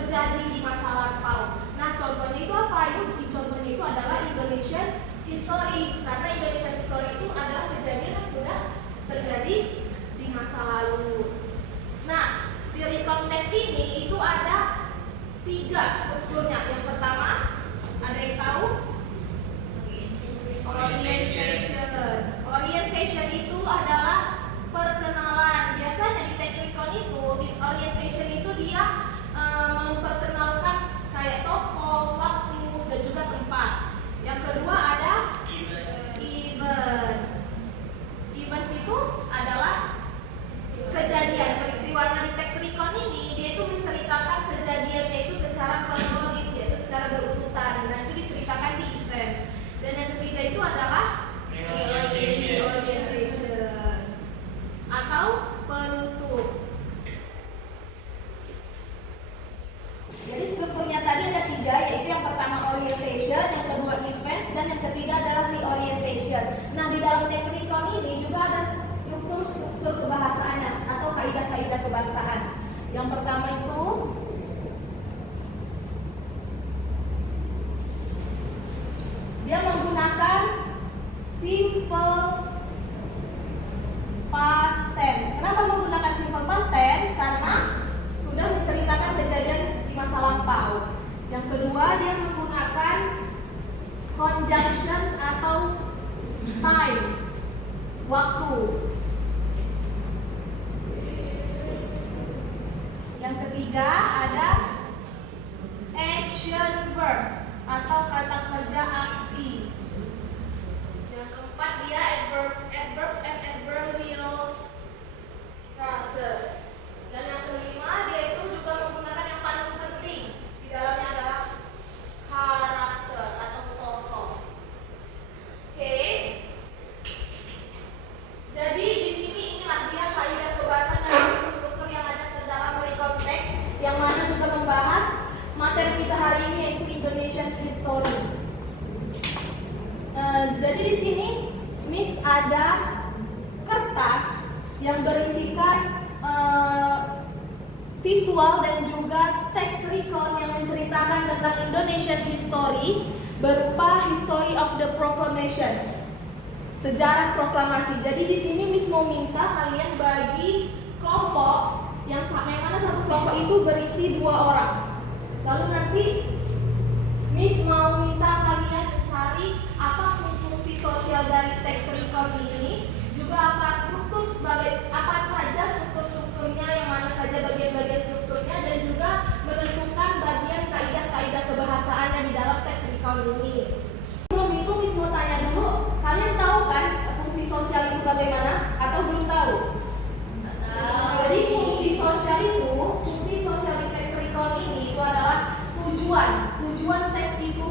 terjadi di masa lampau. Nah, contohnya itu apa? Contohnya itu adalah Indonesian history, karena Indonesian history itu adalah kejadian yang sudah terjadi di masa lalu. Nah, di recount text ini itu ada 3 strukturnya. Yang pertama, ada yang tahu? Orientation. Orientation itu adalah perkenalan. Biasanya di text recount itu, di orientation itu dia memperkenalkan kayak tokoh, waktu, dan juga tempat. Yang kedua ada events. Events itu adalah kejadian. Peristiwanya di text recount ini dia itu menceritakan kejadiannya itu secara kronologis, yaitu secara berurutan. Nah, itu diceritakan di events. Dan yang ketiga itu adalah orientation atau penutup. Jadi strukturnya tadi ada 3, yaitu yang pertama orientation, yang kedua events, dan yang ketiga adalah reorientation. Nah, di dalam text recount ini juga ada struktur kebahasaannya atau kaidah-kaidah kebangsaan. Yang pertama itu dia menggunakan simple past tense. Kenapa menggunakan simple past tense? Karena sudah menceritakan kejadian di masa lampau. Yang kedua, dia menggunakan conjunctions atau time, waktu. Yang ketiga ada action verb atau kata kerja aksi. Yang keempat dia adverbs and adverbial phrases. Dan yang kelima dia itu juga menggunakan yang paling penting di dalamnya adalah karakter atau tokoh. Oke. Jadi di sini inilah dia kaidah kebahasan dan struktur yang ada ke dalam recount text, yang mana juga membahas materi kita hari ini, yaitu Indonesian history. Jadi di sini Miss ada kertas yang berisikan visual dan juga text recount yang menceritakan tentang Indonesian history berupa history of the proclamation, sejarah proklamasi. Jadi di sini Miss mau minta kalian bagi kelompok yang mana satu kelompok itu berisi 2 orang. Lalu nanti Miss mau minta kalian mencari apa fungsi sosial dari text recount ini, juga apa saja strukturnya, yang mana saja bagian-bagian strukturnya, dan juga menentukan bagian kaidah-kaidah kebahasaannya di dalam text recount ini. Sebelum itu Miss mau tanya dulu, kalian tahu kan fungsi sosial itu bagaimana atau belum tahu? Jadi fungsi sosial di text recount ini itu adalah tujuan teks itu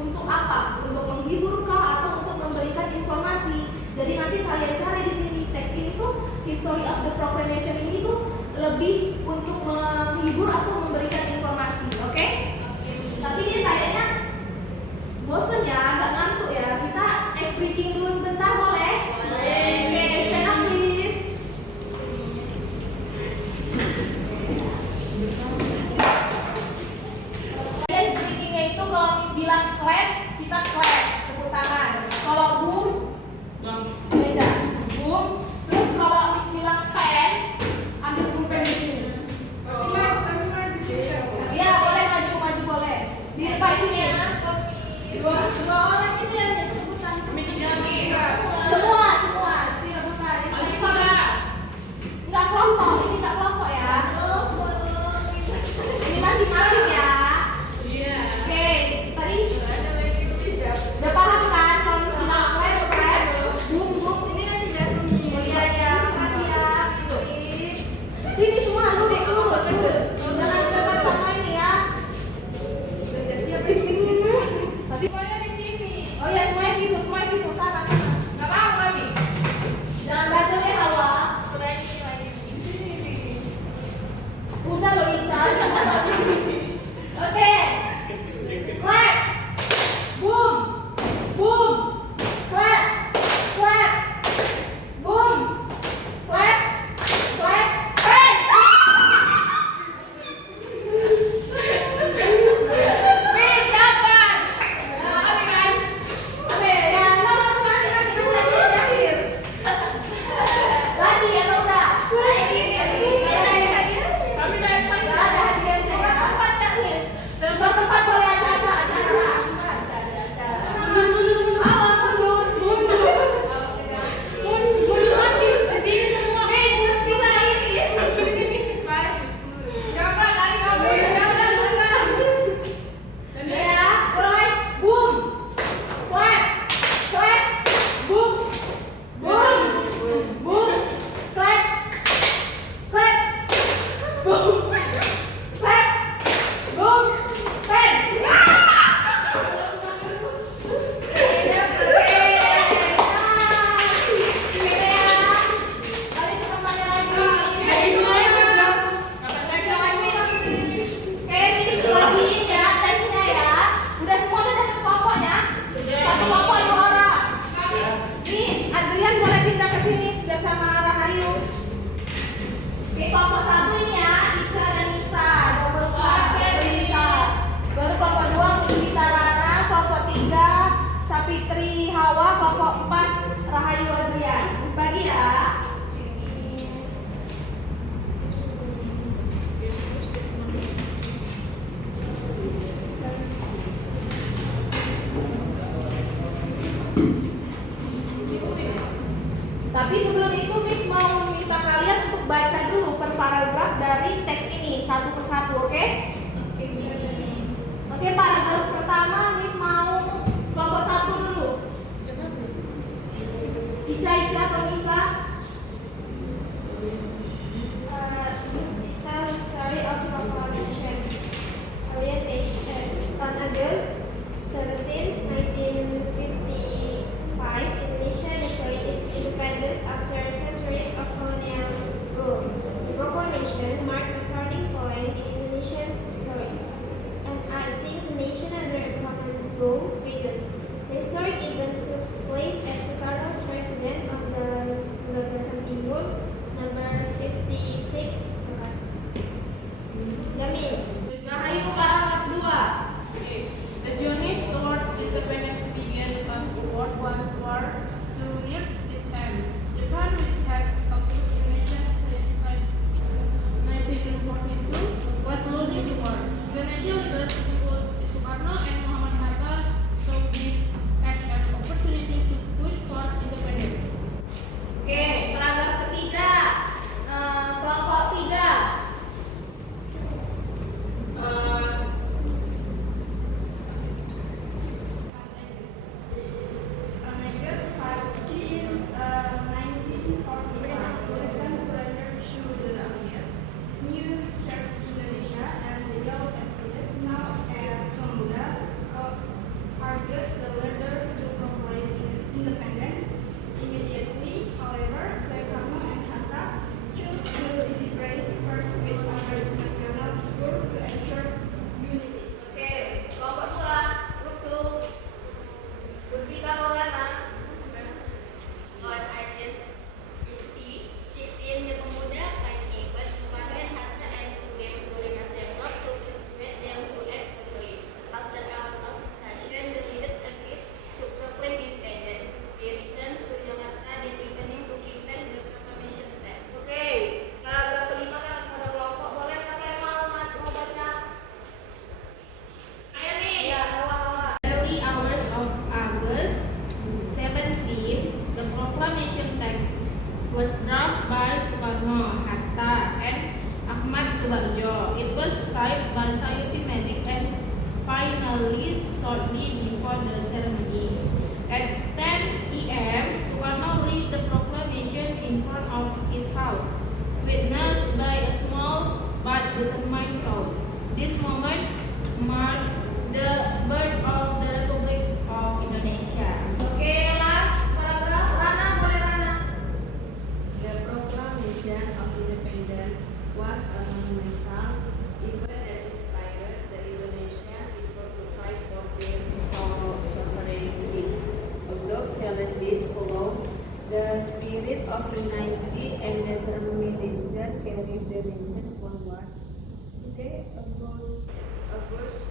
untuk apa? Untuk menghiburkah atau untuk memberikan informasi? Jadi nanti kalian cari di sini teks ini tuh history of the proclamation ini tuh lebih untuk menghibur atau memberikan informasi, oke? Tapi ini kayaknya bosen ya, agak ngantuk ya. Kita ice breaking dulu sebentar, boleh? Boleh. Oke, stand up please. Ice breakingnya itu kalau Miss bilang clap, kita clap, tepuk tangan. Kalau boom, beda. Boom. Terus kalau Miss bilang pen, ambil pulpen di sini. Iya, boleh maju boleh. Di depan sini ya. Dua orang ini yang sebutan. Semua. Tidak bukan. Enggak kelompok, ini enggak kelompok ya. Ini masing-masing ya. Iya. Oke, tadi udah paham kan? Kalau misalnya clap, boom. Ini nanti jatuh. Oh iya, makasih ya. Sini semua, lurus. Jangan dekat sama ini ya. Tapi semuanya di sini. Oh ya, semuanya situ, sana. Enggak apa-apa kami. Jangan bandel ya, Hawa. Udah lo Ica. Oke. Clap. Boom. Clap. Boom. Clap. Tapi sebelum itu Miss mau meminta kalian untuk baca dulu per paragraf dari teks ini satu persatu, oke? Oke, paragraf pertama Miss mau kelompok satu dulu. Ica pemisah. Tell the story of proclamation. On August 17, 1955, Indonesia declared its independence after centuries of colonial rule. The proclamation marked a turning point in Indonesian history, and I think the nation under a common goal, freedom. The historic event took place at Soekarno's residence of the Gagasan Timur, number 56, Jakarta. Gamis. Rahayu paragraf 2. The journey toward independence began as World War II neared its end. Japan, which had occupied Indonesia since 1942, was losing the war. Indonesian leaders including Sukarno and Muhammad Hatta saw this as an opportunity to push for independence. Oke, paragraf ketiga. Kelompok 3. Was drafted by Sukarno, Hatta, and Ahmad Subarjo. It was typed by Sayuti Medik and finally shortly before the ceremony. At 10 p.m., Sukarno read the proclamation in front of his house, witnessed by a small but determined crowd. This moment marked the birth of the Republic of Indonesia. Okay, last paragraph. Rana, boleh Rana. The proclamation of independence was a monumental event that inspired the Indonesian people to fight for their sovereignty. Although challenges followed, the spirit of unity and determination carried the nation forward. Today, August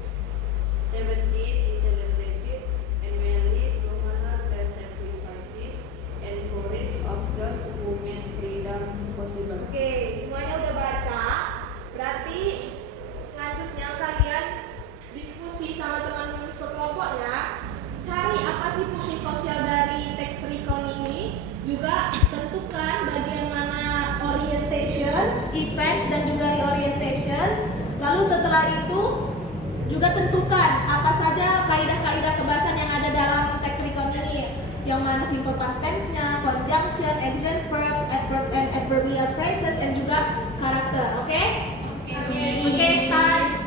17 is celebrated annually to honor the sacrifices and courage of those who made freedom possible. Oke, semuanya udah baca. Berarti selanjutnya kalian diskusi sama teman sekelompoknya. Cari apa sih fungsi sosial dari teks recon ini. Juga tentukan bagian mana orientation, events, dan juga reorientation. Lalu setelah itu juga tentukan apa saja kaidah-kaidah kebahasan yang ada dalam teks recon ini. Yang mana simple past tense-nya, conjunction, adjunct verbs, adverbs and adverbial phrases, dan juga karakter. Oke? Oke, start.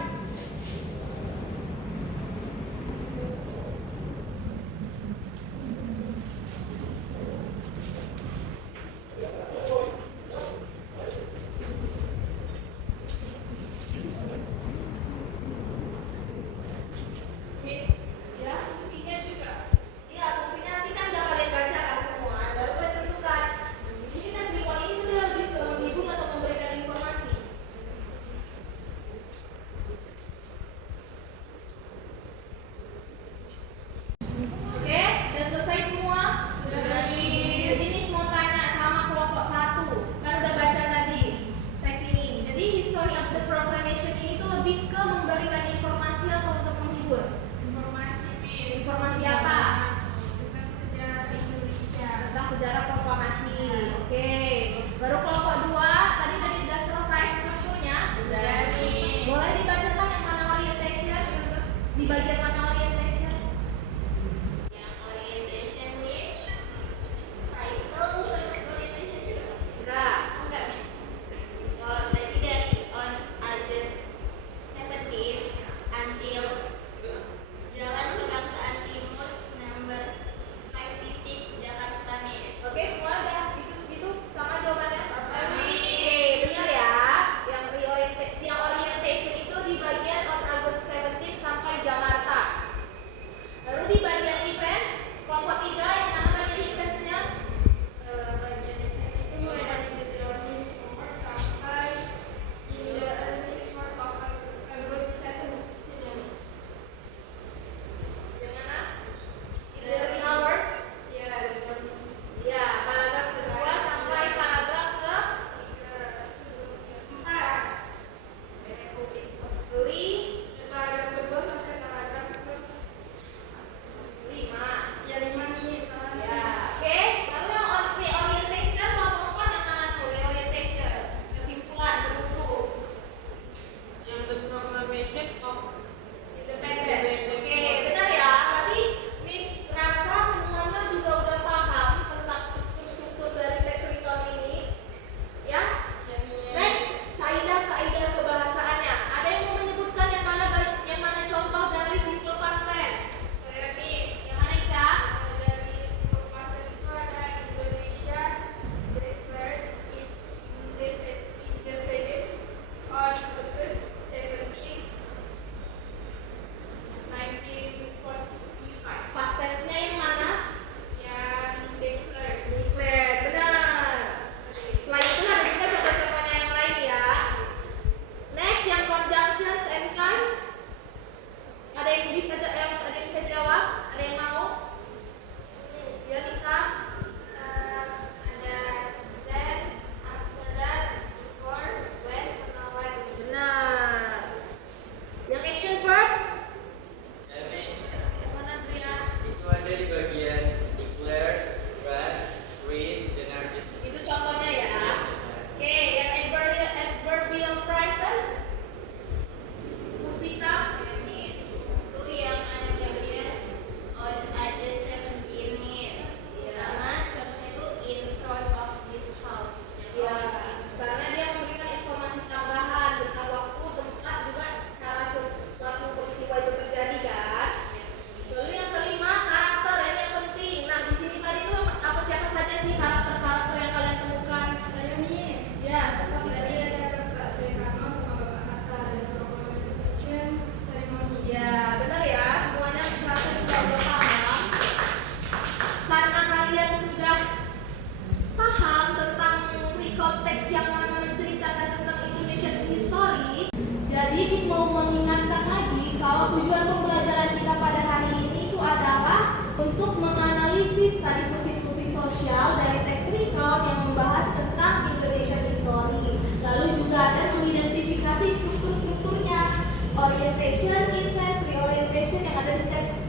Miss mau mengingatkan lagi kalau tujuan pembelajaran kita pada hari ini itu adalah untuk menganalisis tadi fungsi-fungsi sosial dari teks recount yang membahas tentang Indonesian history. Lalu juga ada mengidentifikasi struktur-strukturnya, orientation, events, reorientation yang ada di teks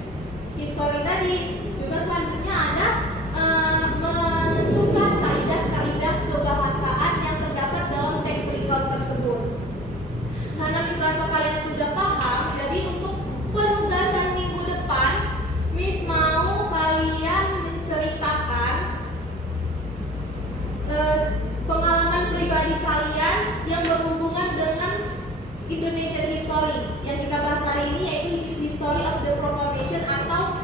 history tadi. Juga selanjutnya ada menentukan kaidah-kaidah kebahasaan yang terdapat dalam teks recount tersebut. Karena Miss rasa kalian sudah paham, jadi untuk penugasan minggu depan, Miss mau kalian menceritakan pengalaman pribadi kalian yang berhubungan dengan Indonesian history. Yang kita bahas hari ini yaitu History of the Proclamation atau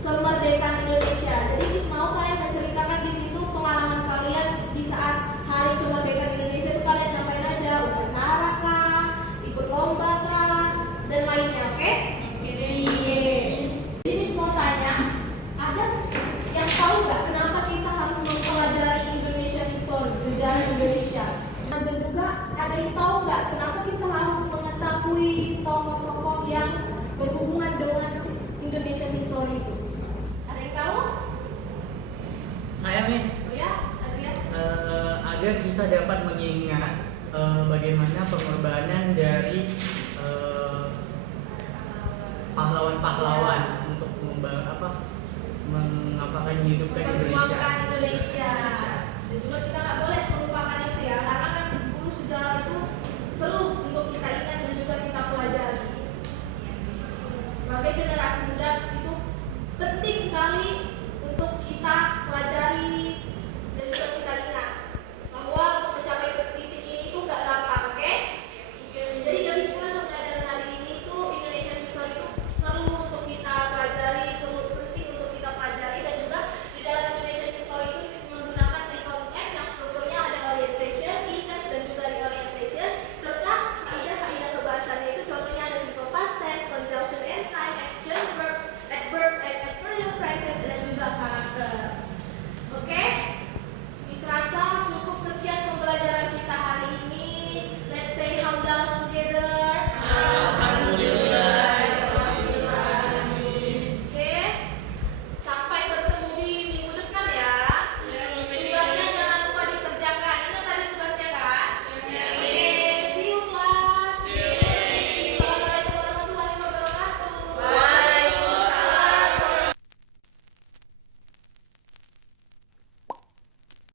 kemerdekaan Indonesia. Jadi Miss mau kalian menceritakan di situ pengalaman kalian di saat hari kemerdekaan Indonesia itu kalian ngapain aja, upacara kah, ikut lomba kah, dan lainnya, oke? Jadi Miss mau tanya, ada yang tahu nggak kenapa kita harus mempelajari Indonesia history, sejarah Indonesia? Dan juga ada yang tahu nggak kenapa kita harus mengetahui tokoh-tokoh yang berhubungan dengan Indonesian history itu? Ada yang tahu? Saya Miss, Oh ya, Adrian? agar kita dapat mengingat bagaimana pengorbanan dari pahlawan-pahlawan untuk menghidupkan Indonesia. Memperjuangkan Indonesia. Dan juga kita nggak boleh